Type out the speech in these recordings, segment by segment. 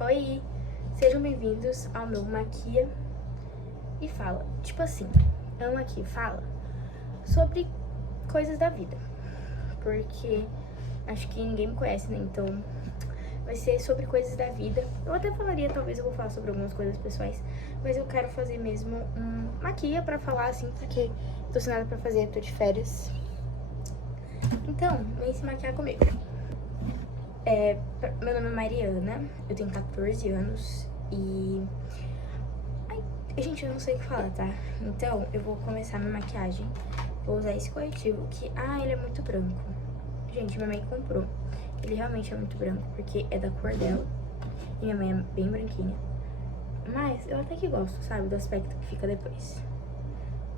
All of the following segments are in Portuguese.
Oi, sejam bem-vindos ao meu Maquia e Fala. Tipo assim, é um Maquia e Fala sobre coisas da vida, porque acho que ninguém me conhece, né? Então vai ser sobre coisas da vida. Eu até falaria, talvez eu vou falar sobre algumas coisas pessoais, mas eu quero fazer mesmo um Maquia pra falar assim, porque tô sem nada pra fazer, tô de férias. Então, vem se maquiar comigo. Meu nome é Mariana, eu tenho 14 anos e... Ai, gente, eu não sei o que falar, tá? Então, eu vou começar minha maquiagem. Vou usar esse corretivo que... ele é muito branco. Gente, minha mãe comprou. Ele realmente é muito branco, porque é da cor dela. E minha mãe é bem branquinha. Mas eu até que gosto, sabe? Do aspecto que fica depois.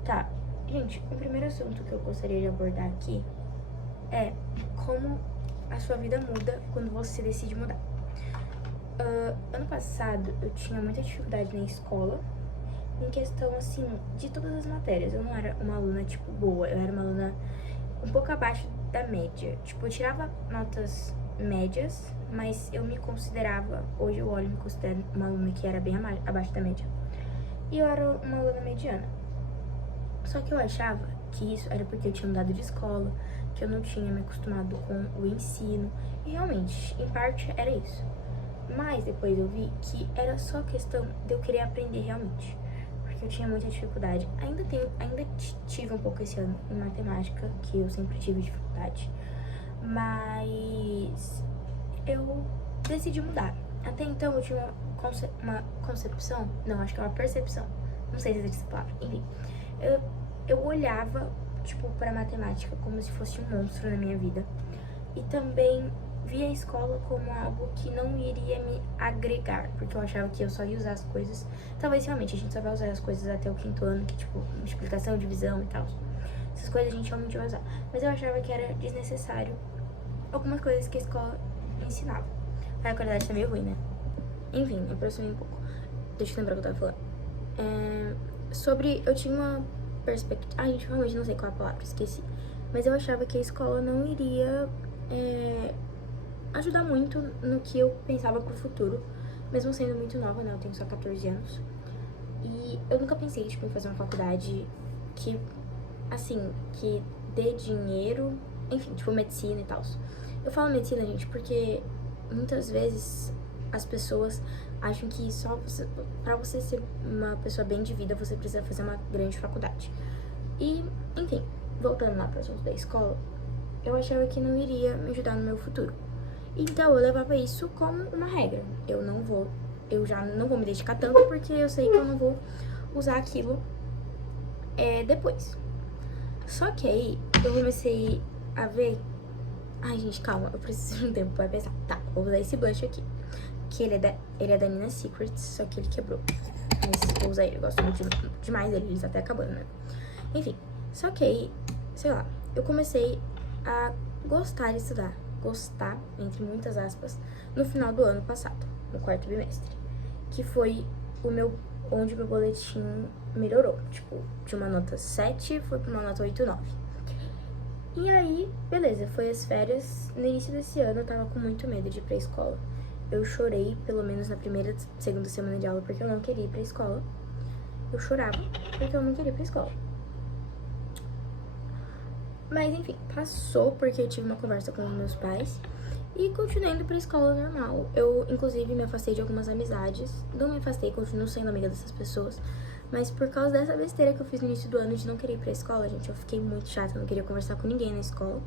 Tá, gente, o primeiro assunto que eu gostaria de abordar aqui é como a sua vida muda quando você decide mudar. Ano passado eu tinha muita dificuldade na escola, em questão assim, de todas as matérias. Eu não era uma aluna tipo boa, eu era uma aluna um pouco abaixo da média. Tipo, eu tirava notas médias, mas eu me considerava, hoje eu olho e me considero uma aluna que era bem abaixo da média. E eu era uma aluna mediana. Só que eu achava que isso era porque eu tinha mudado de escola, que eu não tinha me acostumado com o ensino. E realmente, em parte, era isso. Mas depois eu vi que era só questão de eu querer aprender realmente. Porque eu tinha muita dificuldade. Ainda tive um pouco esse ano em matemática, que eu sempre tive dificuldade. Mas eu decidi mudar. Até então eu tinha uma concepção, não, acho que é uma percepção. Não sei se existe essa palavra, enfim. Eu olhava, tipo, pra matemática como se fosse um monstro na minha vida. E também via a escola como algo que não iria me agregar, porque eu achava que eu só ia usar as coisas. Talvez realmente a gente só vai usar as coisas até o 5º ano, que tipo, multiplicação, divisão e tal. Essas coisas a gente realmente vai usar. Mas eu achava que era desnecessário algumas coisas que a escola ensinava. Aí a qualidade tá meio ruim, né? Enfim, me aproximei um pouco. Deixa eu lembrar o que eu tava falando. Eu tinha uma perspectiva... gente, realmente não sei qual é a palavra, esqueci. Mas eu achava que a escola não iria ajudar muito no que eu pensava pro futuro. Mesmo sendo muito nova, né? Eu tenho só 14 anos. E eu nunca pensei, tipo, em fazer uma faculdade que, assim, que dê dinheiro... Enfim, tipo, medicina e tal. Eu falo medicina, gente, porque muitas vezes as pessoas acham que pra você ser uma pessoa bem de vida, você precisa fazer uma grande faculdade. E, enfim, voltando lá pro assunto da escola, eu achava que não iria me ajudar no meu futuro. Então, eu levava isso como uma regra. Eu já não vou me dedicar tanto, porque eu sei que eu não vou usar aquilo depois. Só que aí, eu comecei a ver... gente, calma, eu preciso de um tempo pra pensar. Tá, vou usar esse blush aqui, que ele é da Nina Secrets, só que ele quebrou. Mas vou usar ele, eu gosto muito demais dele, ele tá até acabando, né? Enfim, só que aí, sei lá, eu comecei a gostar de estudar. Gostar, entre muitas aspas, no final do ano passado, no 4º bimestre. Que foi onde meu boletim melhorou. Tipo, de uma nota 7, foi pra uma nota 8, 9. E aí, beleza, foi as férias. No início desse ano eu tava com muito medo de ir pra escola. Eu chorei, pelo menos na primeira, segunda semana de aula, porque eu não queria ir pra escola. Eu chorava porque eu não queria ir pra escola. Mas enfim, passou porque eu tive uma conversa com os meus pais e continuei indo pra escola normal. Eu, inclusive, me afastei de algumas amizades. Não me afastei, continuo sendo amiga dessas pessoas. Mas por causa dessa besteira que eu fiz no início do ano de não querer ir pra escola, gente, eu fiquei muito chata, não queria conversar com ninguém na escola.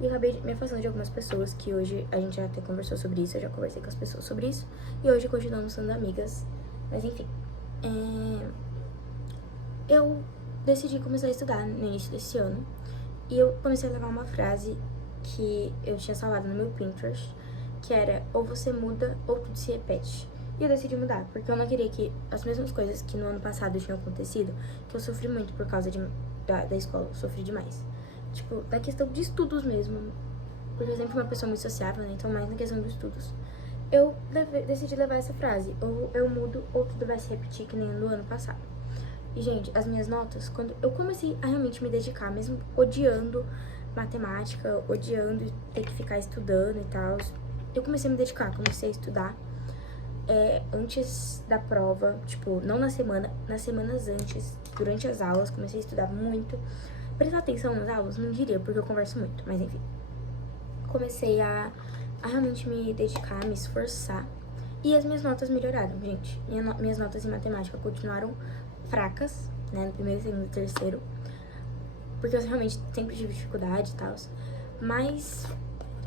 E eu acabei me afastando de algumas pessoas que hoje a gente já até conversou sobre isso, eu já conversei com as pessoas sobre isso. E hoje continuamos sendo amigas. Mas enfim, eu decidi começar a estudar no início desse ano. E eu comecei a levar uma frase que eu tinha salvado no meu Pinterest, que era: ou você muda ou tudo se repete. E eu decidi mudar, porque eu não queria que as mesmas coisas que no ano passado tinham acontecido, que eu sofri muito por causa da escola, eu sofri demais. Tipo, da questão de estudos mesmo, porque eu sempre fui uma pessoa muito sociável, né, então mais na questão dos estudos. Eu decidi levar essa frase: ou eu mudo ou tudo vai se repetir que nem no ano passado. E, gente, as minhas notas, quando eu comecei a realmente me dedicar, mesmo odiando matemática, odiando ter que ficar estudando e tal, eu comecei a me dedicar, comecei a estudar. antes da prova, tipo, não na semana, nas semanas antes, durante as aulas, comecei a estudar muito. Prestar atenção nas aulas, não diria, porque eu converso muito, mas enfim. Comecei a realmente me dedicar, me esforçar. E as minhas notas melhoraram, gente. Minhas notas em matemática continuaram fracas, né, no primeiro, segundo e terceiro. Porque eu realmente sempre tive dificuldade e tal. Mas,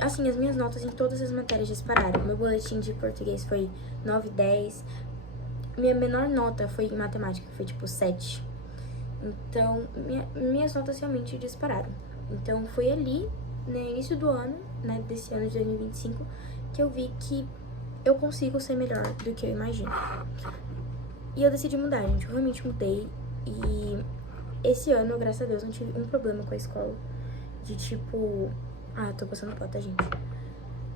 assim, as minhas notas em todas as matérias dispararam. Meu boletim de português foi 9, 10. Minha menor nota foi em matemática, foi tipo 7. Então, minhas notas realmente dispararam. Então, foi ali, no início do ano, né, desse ano de 2025, que eu vi que eu consigo ser melhor do que eu imagino. E eu decidi mudar, gente. Eu realmente mudei. E esse ano, graças a Deus, não tive um problema com a escola. De tipo... Ah, tô passando pó, tá, gente?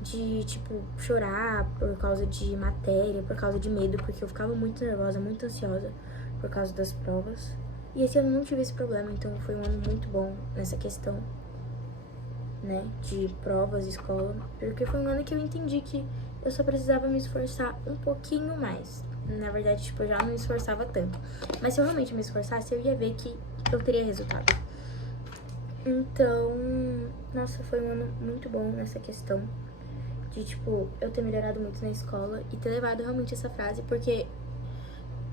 De, tipo, chorar por causa de matéria, por causa de medo, porque eu ficava muito nervosa, muito ansiosa por causa das provas. E esse ano eu não tive esse problema, então foi um ano muito bom nessa questão, né, de provas, escola. Porque foi um ano que eu entendi que eu só precisava me esforçar um pouquinho mais. Na verdade, tipo, eu já não me esforçava tanto. Mas se eu realmente me esforçasse, eu ia ver que eu teria resultado. Então, nossa, foi um ano muito bom nessa questão de, tipo, eu ter melhorado muito na escola e ter levado realmente essa frase, porque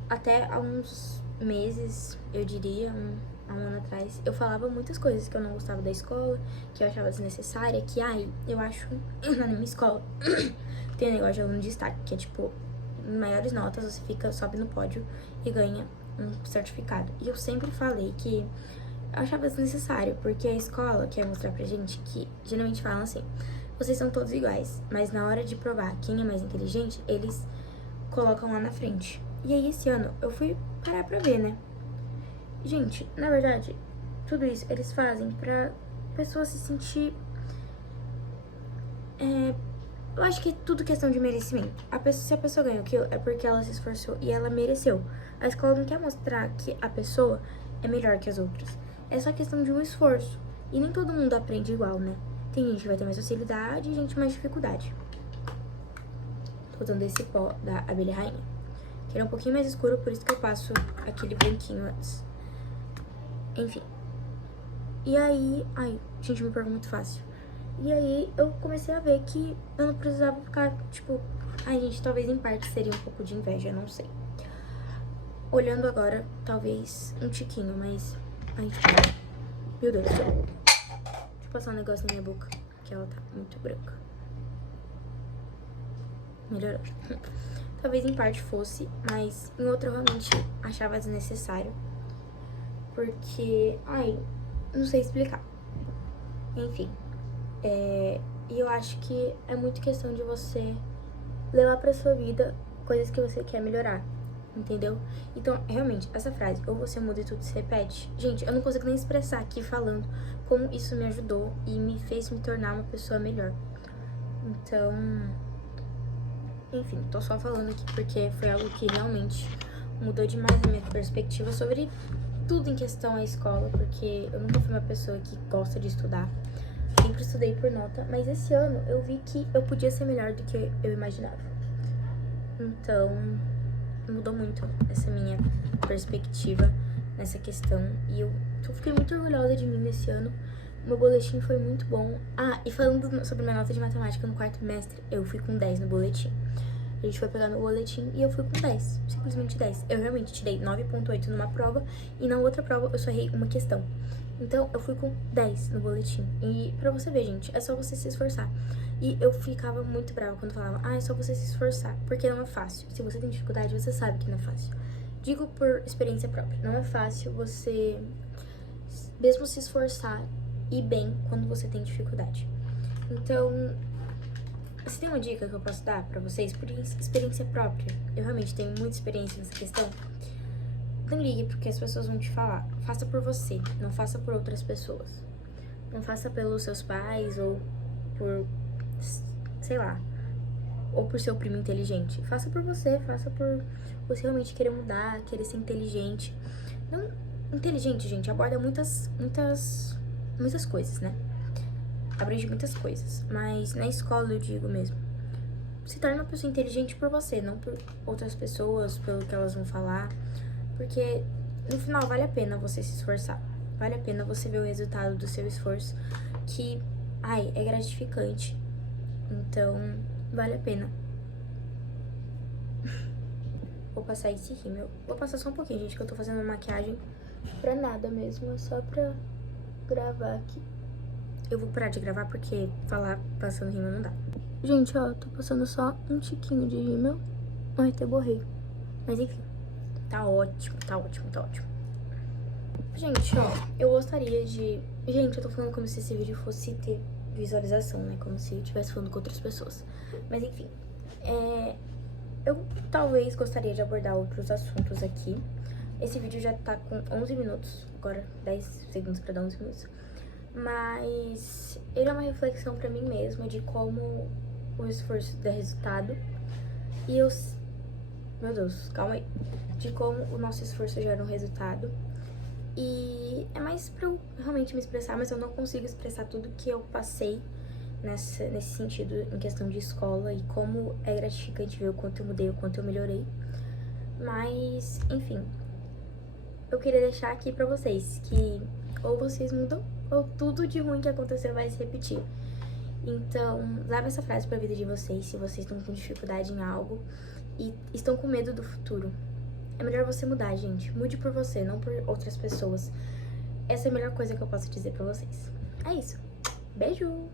até há uns meses, eu diria, há um ano atrás, eu falava muitas coisas que eu não gostava da escola, que eu achava desnecessária, que, eu acho, na minha escola, tem um negócio de aluno de destaque, que é, tipo, maiores notas, você sobe no pódio e ganha um certificado. E eu sempre falei que eu achava desnecessário, porque a escola quer mostrar pra gente que, geralmente falam assim, vocês são todos iguais, mas na hora de provar quem é mais inteligente, eles colocam lá na frente. E aí, esse ano, eu fui parar pra ver, né? Gente, na verdade, tudo isso eles fazem pra pessoa se sentir... eu acho que é tudo questão de merecimento. Se a pessoa ganhou aquilo, é porque ela se esforçou e ela mereceu. A escola não quer mostrar que a pessoa é melhor que as outras. É só questão de um esforço. E nem todo mundo aprende igual, né? Tem gente que vai ter mais facilidade e gente mais dificuldade. Tô usando esse pó da abelha rainha, que era um pouquinho mais escuro, por isso que eu passo aquele branquinho antes. Enfim. E aí... Ai, gente, me pega muito fácil. E aí eu comecei a ver que eu não precisava ficar, tipo... Ai, gente, talvez em parte seria um pouco de inveja, não sei. Olhando agora, talvez um tiquinho, mas... Ai, meu Deus do céu. Deixa eu passar um negócio na minha boca, que ela tá muito branca. Melhorou. Talvez em parte fosse, mas em outra eu realmente achava desnecessário. Porque, não sei explicar. Enfim. E eu acho que é muito questão de você levar pra sua vida coisas que você quer melhorar, entendeu? Então, realmente, essa frase, ou você muda e tudo se repete, gente, eu não consigo nem expressar aqui falando como isso me ajudou e me fez me tornar uma pessoa melhor. Então, enfim, tô só falando aqui porque foi algo que realmente mudou demais a minha perspectiva sobre tudo em questão à escola, porque eu nunca fui uma pessoa que gosta de estudar. Sempre estudei por nota, mas esse ano eu vi que eu podia ser melhor do que eu imaginava. Então, mudou muito essa minha perspectiva nessa questão. E eu fiquei muito orgulhosa de mim nesse ano. Meu boletim foi muito bom. E falando sobre minha nota de matemática no quarto trimestre, eu fui com 10 no boletim. A gente foi pegar no boletim e eu fui com 10, simplesmente 10. Eu realmente tirei 9,8 numa prova e na outra prova eu só errei uma questão. Então, eu fui com 10 no boletim. E pra você ver, gente, é só você se esforçar. E eu ficava muito brava quando falava, é só você se esforçar, porque não é fácil. Se você tem dificuldade, você sabe que não é fácil. Digo por experiência própria, não é fácil você, mesmo se esforçar, ir bem quando você tem dificuldade. Então, se tem uma dica que eu posso dar pra vocês, por experiência própria, eu realmente tenho muita experiência nessa questão, não ligue porque as pessoas vão te falar. Faça por você, não faça por outras pessoas. Não faça pelos seus pais ou por, sei lá, ou por seu primo inteligente. Faça por você, faça por você realmente querer mudar, querer ser inteligente. Não, inteligente, gente, aborda muitas coisas, né? Abrange muitas coisas, mas na escola eu digo mesmo. se torne uma pessoa inteligente por você, não por outras pessoas, pelo que elas vão falar. Porque no final vale a pena você se esforçar. Vale a pena você ver o resultado do seu esforço, que, ai, é gratificante. Então, vale a pena. Vou passar esse rímel. Vou passar só um pouquinho, gente, que eu tô fazendo uma maquiagem pra nada mesmo. É só pra gravar aqui. Eu vou parar de gravar porque falar passando rímel não dá. Gente, ó, tô passando só um tiquinho de rímel. Ai, até borrei. Mas enfim, tá ótimo, tá ótimo, tá ótimo. Gente, ó, eu gostaria de... Gente, eu tô falando como se esse vídeo fosse ter visualização, né? Como se eu estivesse falando com outras pessoas. Mas enfim, eu talvez gostaria de abordar outros assuntos aqui. Esse vídeo já tá com 11 minutos, agora 10 segundos pra dar 11 minutos. Mas ele é uma reflexão pra mim mesma de como o esforço dá resultado. E eu... Meu Deus, calma aí. De como o nosso esforço gera um resultado. E é mais pra eu realmente me expressar, mas eu não consigo expressar tudo que eu passei nesse sentido, em questão de escola, e como é gratificante ver o quanto eu mudei, o quanto eu melhorei. Mas, enfim, eu queria deixar aqui pra vocês que ou vocês mudam, ou tudo de ruim que aconteceu vai se repetir. Então, leve essa frase pra vida de vocês, se vocês estão com dificuldade em algo e estão com medo do futuro. É melhor você mudar, gente. Mude por você, não por outras pessoas. Essa é a melhor coisa que eu posso dizer pra vocês. É isso. Beijo!